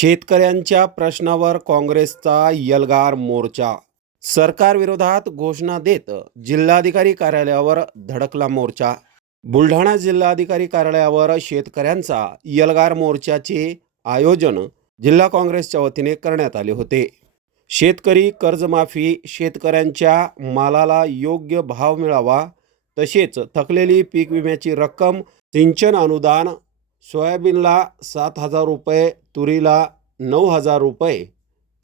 शेतकऱ्यांच्या प्रश्नावर काँग्रेसचा यलगार मोर्चा. सरकारविरोधात घोषणा देत जिल्हाधिकारी कार्यालयावर धडकला मोर्चा. बुलढाणा जिल्हाधिकारी कार्यालयावर शेतकऱ्यांचा यलगार मोर्चाचे आयोजन जिल्हा काँग्रेसच्या वतीने करण्यात आले होते. शेतकरी कर्जमाफी शेतकऱ्यांच्या मालाला योग्य भाव मिळावा तसेच थकलेली पीक विम्याची रक्कम सिंचन अनुदान सोयाबीनला सात हजार रुपये तुरीला नऊ हजार रुपये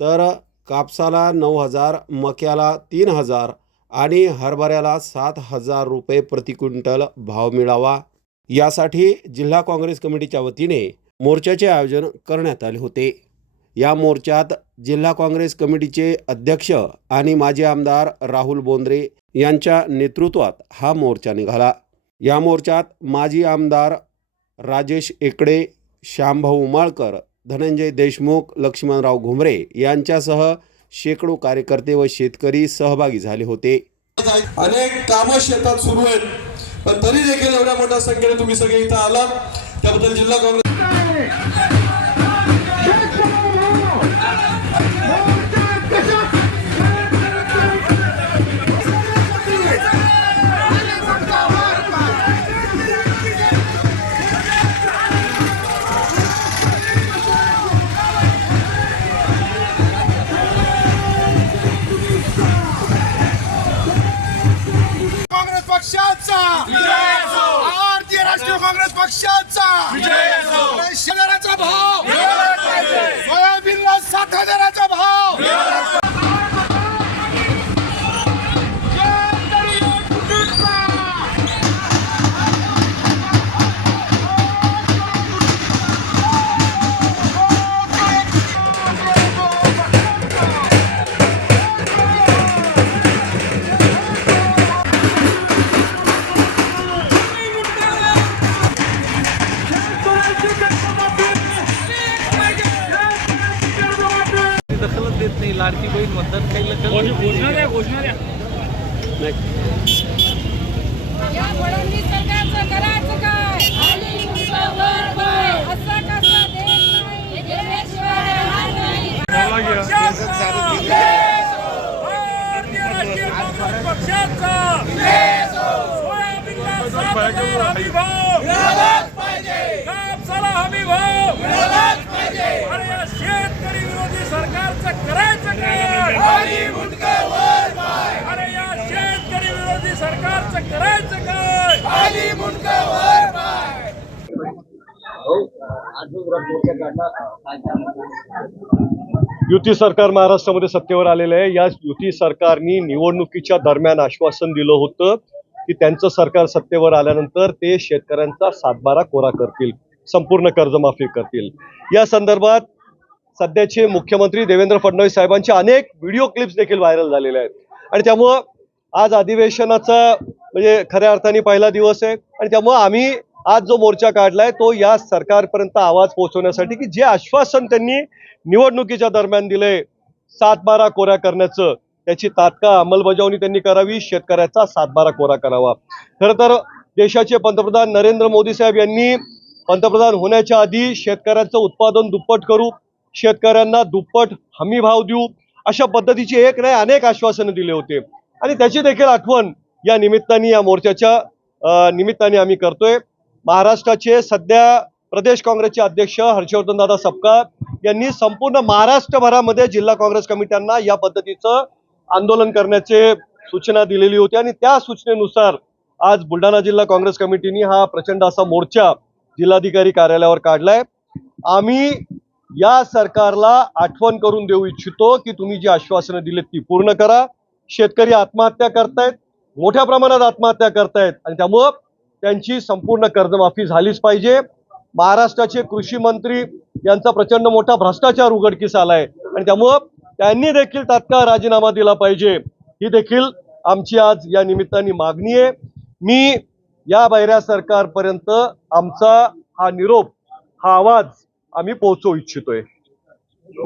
तर कापसाला नऊ हजार मक्याला तीन हजार आणि हरभऱ्याला सात हजार रुपये प्रति क्विंटल भाव मिळावा. यासाठी जिल्हा काँग्रेस कमिटीच्या वतीने मोर्चाचे आयोजन करण्यात आले होते. या मोर्चात जिल्हा काँग्रेस कमिटीचे अध्यक्ष आणि माजी आमदार राहुल बोंद्रे यांच्या नेतृत्वात हा मोर्चा निघाला. या मोर्चात माजी आमदार राजेश एकडे श्यामभाऊ उमाळकर धनंजय देशमुख लक्ष्मणराव घुमरे यांच्यासह शेकडो कार्यकर्ते व शेतकरी सहभागी झाले होते. अनेक कामं शेतात सुरू आहेत पण तरी देखील एवढ्या मोठ्या संख्येने तुम्ही सगळे इथं आलात. त्याबद्दल जिल्हा काँग्रेस नाही. लाडकी बहीण म्हणतात काही घोषणा द्या या फडणवीस सरकारचं करायचं काय खाली वर पाय असं कसं देत नाही गेल्याशिवाय राहणार नाही भारतीय राष्ट्रीय काँग्रेस पक्षाचा सोयाबीनला सात हजार हमी भाव कापसाला हमी भाव अरे या शेतकरी विरोधी सरकारचं करायचं काय अरे या शेतकरी विरोधी करायचं काय? युती सरकार महाराष्ट्रामध्ये सत्तेवर आलेलं आहे. या युती सरकारनी निवडणुकीच्या दरम्यान आश्वासन दिलं होतं की त्यांचं सरकार सत्तेवर आल्यानंतर ते शेतकऱ्यांचा सातबारा कोरा करतील संपूर्ण कर्जमाफी करतील. या संदर्भात सध्याचे मुख्यमंत्री देवेंद्र फडणवीस साहेबांचे अनेक व्हिडिओ क्लिप्स देखील व्हायरल झालेले आहेत. आणि त्यामुळं आज अधिवेशनाचा म्हणजे खऱ्या अर्थाने पहिला दिवस आहे. आणि त्यामुळे आम्ही आज जो मोर्चा काढलाय तो या सरकारपर्यंत आवाज पोहोचवण्यासाठी की जे आश्वासन त्यांनी निवडणुकीच्या दरम्यान दिलंय सातबारा कोऱ्या करण्याचं त्याची तात्काळ अंमलबजावणी त्यांनी करावी शेतकऱ्याचा सातबारा कोरा करावा. खरं तर देशाचे पंतप्रधान नरेंद्र मोदी साहेब यांनी पंतप्रधान होण्याच्या आधी शेतकऱ्यांचं उत्पादन दुप्पट करू शेतकऱ्यांना दुप्पट हमी भाव देऊ अशा पद्धतीची एक नाही अनेक आश्वासनं दिले होते. आणि त्याची देखील आठवण या निमित्ताने या मोर्चाच्या निमित्ताने आम्ही करतोय. महाराष्ट्राचे सध्या प्रदेश काँग्रेसचे अध्यक्ष हर्षवर्धन दादा सपकाळ यांनी संपूर्ण महाराष्ट्रभरामध्ये जिल्हा काँग्रेस कमिट्यांना या पद्धतीचं आंदोलन करण्याचे सूचना दिलेली होती आणि त्या सूचनेनुसार आज बुलढाणा जिल्हा काँग्रेस कमिटीने हा प्रचंड असा मोर्चा जिल्हाधिकारी कार्यालयावर काढलाय. आम्ही या सरकारला आठवण करून देऊ इच्छितो की तुम्ही जी आश्वासनं दिलीत ती पूर्ण करा. शेतकरी आत्महत्या करतायत. मोठ्या प्रमाणात आत्महत्या करतायत आणि त्यामुळं त्यांची संपूर्ण कर्जमाफी झालीच पाहिजे. महाराष्ट्राचे कृषी मंत्री यांचा प्रचंड मोठा भ्रष्टाचार उघडकीस आलाय आणि त्यामुळं त्यांनी देखील तात्काळ राजीनामा दिला पाहिजे. ही देखील आमची आज या निमित्ताने मागणी आहे. मी या बैऱ्या सरकारपर्यंत आमचा हा निरोप हा आवाज आम्ही पोहोचवू इच्छितोय.